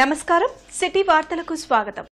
నమస్కారం సిటీ వార్తలకు స్వాగతం।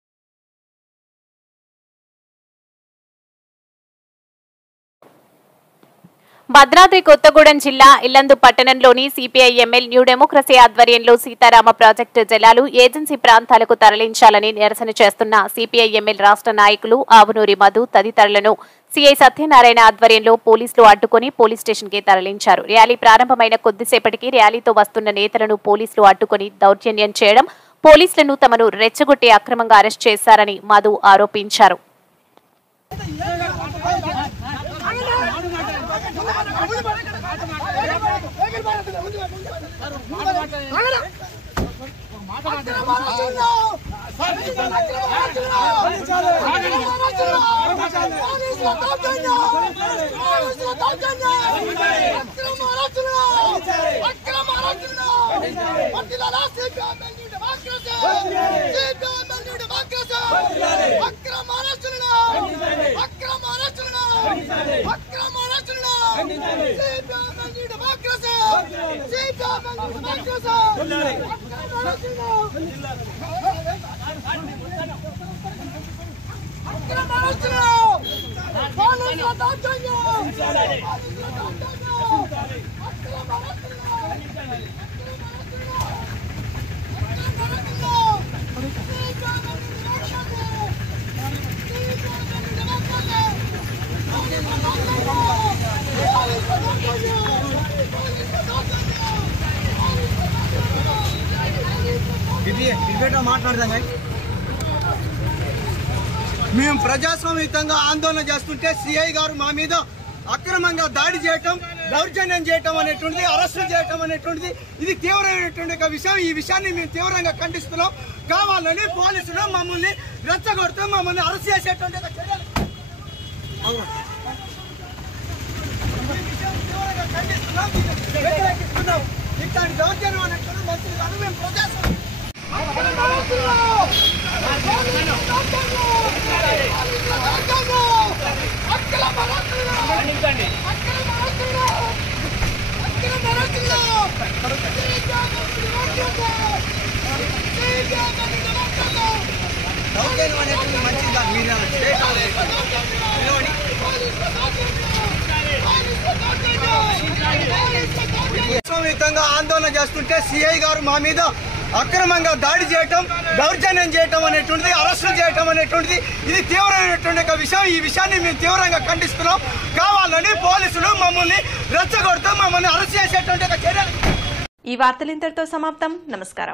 భద్రాద్రి కొత్తగూడెం జిల్లా ఇల్లందు పట్టణంలోని సిపిఐఎంఎల్ న్యూ డెమోక్రసీ ఆధ్వర్యంలో సీతారామ ప్రాజెక్టు జలాలు ఏజెన్సీ ప్రాంతాలకు తరలించాలని నిరసన చేస్తున్న సిపిఐఎంఎల్ రాష్ట్ర నాయకులు ఆవునూరి మధు తదితరులను సిఐ సత్యనారాయణ ఆధ్వర్యంలో పోలీసులు అడ్డుకొని పోలీస్ స్టేషన్ కి తరలించారు। ర్యాలీ ప్రారంభమైన కొద్దిసేపటికి ర్యాలీతో వస్తున్న నేతలను పోలీసులు అడ్డుకొని దౌర్జన్యం చేయడం, పోలీసులను తమను రెచ్చగొట్టి అక్రమంగా అరెస్ట్ చేశారని మధు ఆరోపించారు। మేము ప్రజాస్వామ్యంగా ఆందోళన చేస్తుంటే సిఐ గారు మా మీద అక్రమంగా దాడి చేయటం, దౌర్జన్యం చేయటం అనేటువంటిది, అరెస్టు చేయటం అనేటువంటిది ఇది తీవ్రమైనటువంటి విషయం। ఈ విషయాన్ని మేము తీవ్రంగా ఖండిస్తున్నాం। కావాలని పోలీసులు మమ్మల్ని రెచ్చగొడుతూ మమ్మల్ని అరెస్ట్ చేసేటువంటి ఇట్లాంటి దౌర్జన్యం అనేటువంటి మంత్రి కాదు। మేము ప్రజాస్వామ్యం ఆందోళన చేస్తుంటే సిఐ గారు మా మీద అక్రమంగా దాడి చేయటం, దౌర్జన్యం చేయటం అనేటువంటిది, అరెస్టు చేయటం అనేటువంటిది ఇది తీవ్రమైనటువంటి విషయం। ఈ విషయాన్ని మేము తీవ్రంగా ఖండిస్తున్నాం। కావాలని పోలీసులు మమ్మల్ని రెచ్చగొడుతూ మమ్మల్ని అరెస్ట్ చేసేటువంటి చర్యలు। ఈ వార్తలు ఇంతటితో సమాప్తం। నమస్కారం।